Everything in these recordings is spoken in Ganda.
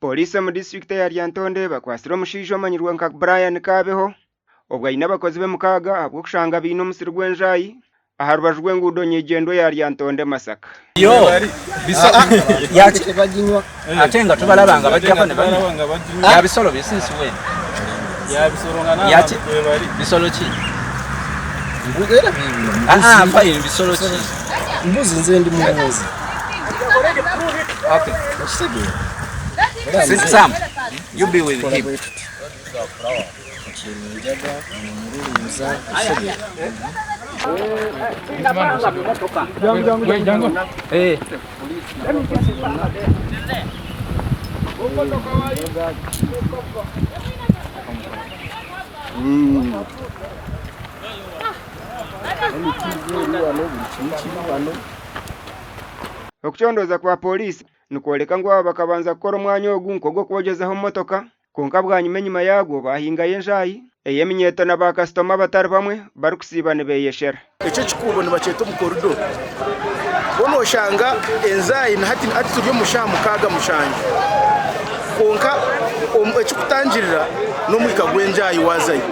Polisi mu district ya Lyantonde bakwasira omushaija omanyirwe nka Brian Kabeho obwo aine abakozi b'emukaaga ahabw'okushanga baine omusiri gw'enjaayi aha rubaju rw'enguudo nyegyendo ya Lyantonde Masaka. Ate nga tubalabanga bajjako ne banywa yabisolo bisinsi we bisolo ki fine bisolo ki mbuzi nze ndi muwozi. Okay. Sam, you be with him. Hey. Okuchondoza kwa polisi nukwoleka ngu aba bakabanza kukora omwanya ogu nk'ogwo kwogezaho motoka konka bwanyuma enyuma yagwo bahingayo enjaayi ey'eminyeto n'abakasitoma batari bamwe barikusiiba nibeyeshera. Ekyo kikuubo nibakyeta omu korido bono oshanga enjaayi hati turi omu shaaha mukaaga mushanja konka ekikutangirira n'omwika gw'enjaayi wazayo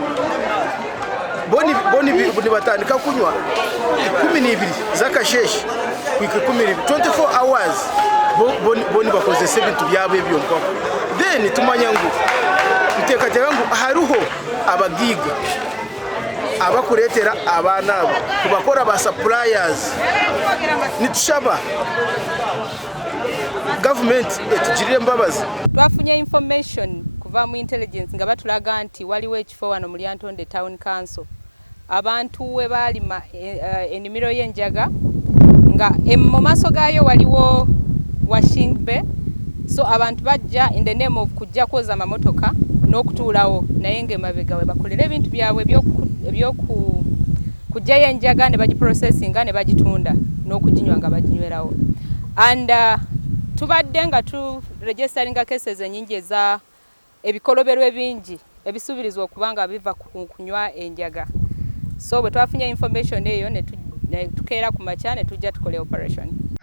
boni nibatandika kunywa 12 z'akasheshi kwika 24 hours boni bakozesa ebintu byabo ebyo mpaka then tumanya ngu nteekateeka ngu hariho abagiga abakureetera abaana abo kubakora ba suppliers nitushaba gavumenti etugirire embabazi.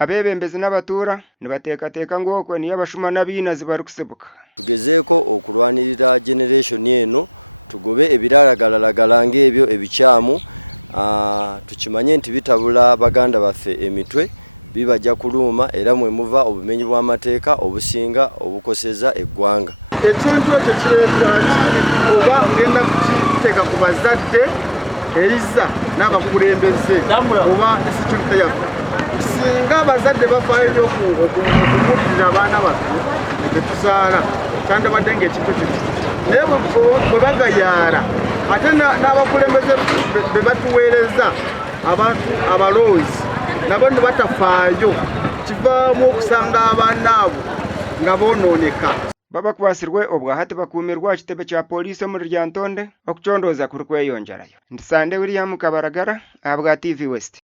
Abebembezi n'abatuura nibateekateeka ngu okwo niyo abashuma n'abainazi barikusibuka. Ekintu ekyo kireeta oba ngenda kukiteeka ku bazadde eriza n'abakulembeze oba security yaffe. Singa abazadde bafaayo nnyo okumuulirira abaana baffe betuzaala kandi abadde ng'ekintu kiti naye bwe bagayaala ate n'abakulembeze be batuweereza abantu abaloozi nabo ne batafaayo kivaamu okusanga abaana abo nga boonooneka. Babakwasirwe obwa hati bakuumirwa aha kitebe kya polisi omu Lyantonde okuchondooza kuri kweyonjerayo. Ndi Sande William Kabaragara ahabwa TV West.